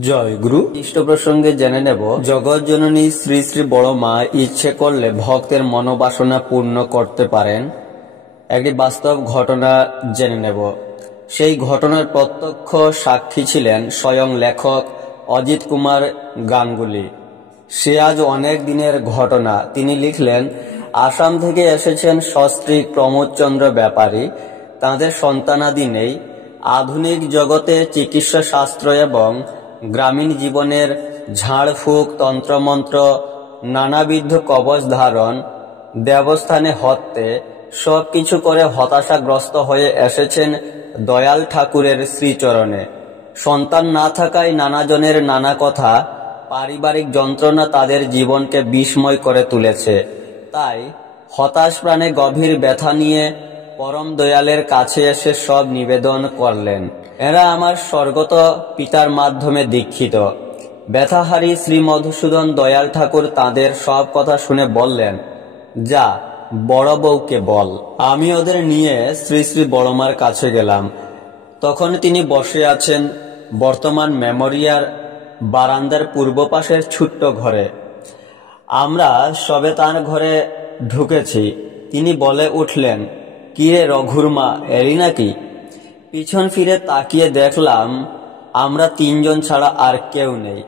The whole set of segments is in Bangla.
জয় গুরু। ইষ্ট প্রসঙ্গে জেনে নেব, জগৎ জননী শ্রী শ্রী বড় মা ইচ্ছে করলে ভক্তের মনোবাসনা পূর্ণ করতে পারেন। একটি বাস্তব ঘটনা জেনে নেব। সেই ঘটনার প্রত্যক্ষ সাক্ষী ছিলেন স্বয়ং লেখক অজিত কুমার গাঙ্গুলি। সে আজ অনেক দিনের ঘটনা। তিনি লিখলেন, আসাম থেকে এসেছেন সস্ত্রী প্রমোদচন্দ্র ব্যাপারী। তাঁদের সন্তানাদি নেই। আধুনিক জগতে চিকিৎসা শাস্ত্র এবং গ্রামীণ জীবনের ঝাড়ফুঁক, তন্ত্রমন্ত্র, নানাবিধ কবচ ধারণ, দেবস্থানে হত্যে সবকিছু করে হতাশাগ্রস্ত হয়ে এসেছেন দয়াল ঠাকুরের শ্রীচরণে। সন্তান না থাকায় নানাজনের নানা কথা, পারিবারিক যন্ত্রণা তাদের জীবনকে বিস্ময় করে তুলেছে। তাই হতাশ প্রাণে গভীর ব্যথা নিয়ে পরম দয়ালের কাছে এসে সব নিবেদন করলেন। এরা আমার স্বর্গত পিতার মাধ্যমে দীক্ষিত। ব্যথাহারী শ্রী মধুসূদন দয়াল ঠাকুর তাদের সব কথা শুনে বললেন, যা বড় বউকে বল। আমি ওদের নিয়ে শ্রী শ্রী বড়মার কাছে গেলাম। তখন তিনি বসে আছেন বর্তমান মেমোরিয়ার বারান্দার পূর্ব পাশের ছোট্ট ঘরে। আমরা সবে তাঁর ঘরে ঢুকেছি। তিনি বলে উঠলেন, কিরে রঘুর মা, এলি নাকি? পিছন ফিরে তাকিয়ে দেখলাম আমরা তিনজন ছাড়া আর কেউ নেই।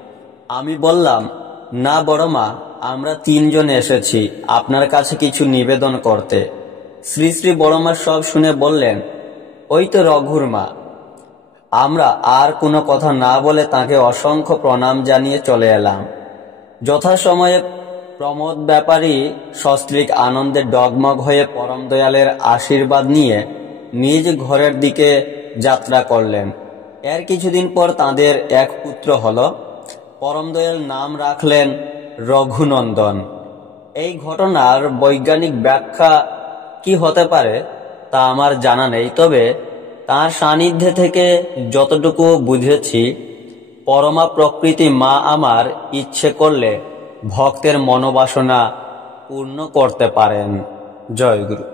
আমি বললাম, না বড় মা, আমরা তিনজন এসেছি আপনার কাছে কিছু নিবেদন করতে। শ্রী শ্রী বড়মা সব শুনে বললেন, ওই তো রঘুর মা। আমরা আর কোনো কথা না বলে তাকে অসংখ্য প্রণাম জানিয়ে চলে এলাম। যথাসময়ে প্রমোদ ব্যাপারী সস্ত্রীক আনন্দে ডগমগ হয়ে পরম দয়ালের আশীর্বাদ নিয়ে নিজ ঘরের দিকে যাত্রা করলেন। এর কিছুদিন পর তাদের এক পুত্র হল। পরম দয়াল নাম রাখলেন রঘুনন্দন। এই ঘটনার বৈজ্ঞানিক ব্যাখ্যা কি হতে পারে তা আমার জানা নেই, তবে তাঁর সান্নিধ্যে থেকে যতটুকু বুঝেছি, পরমা প্রকৃতি মা আমার ইচ্ছে করলে ভক্তের মনোবাসনা পূর্ণ করতে পারেন। জয় গুরু।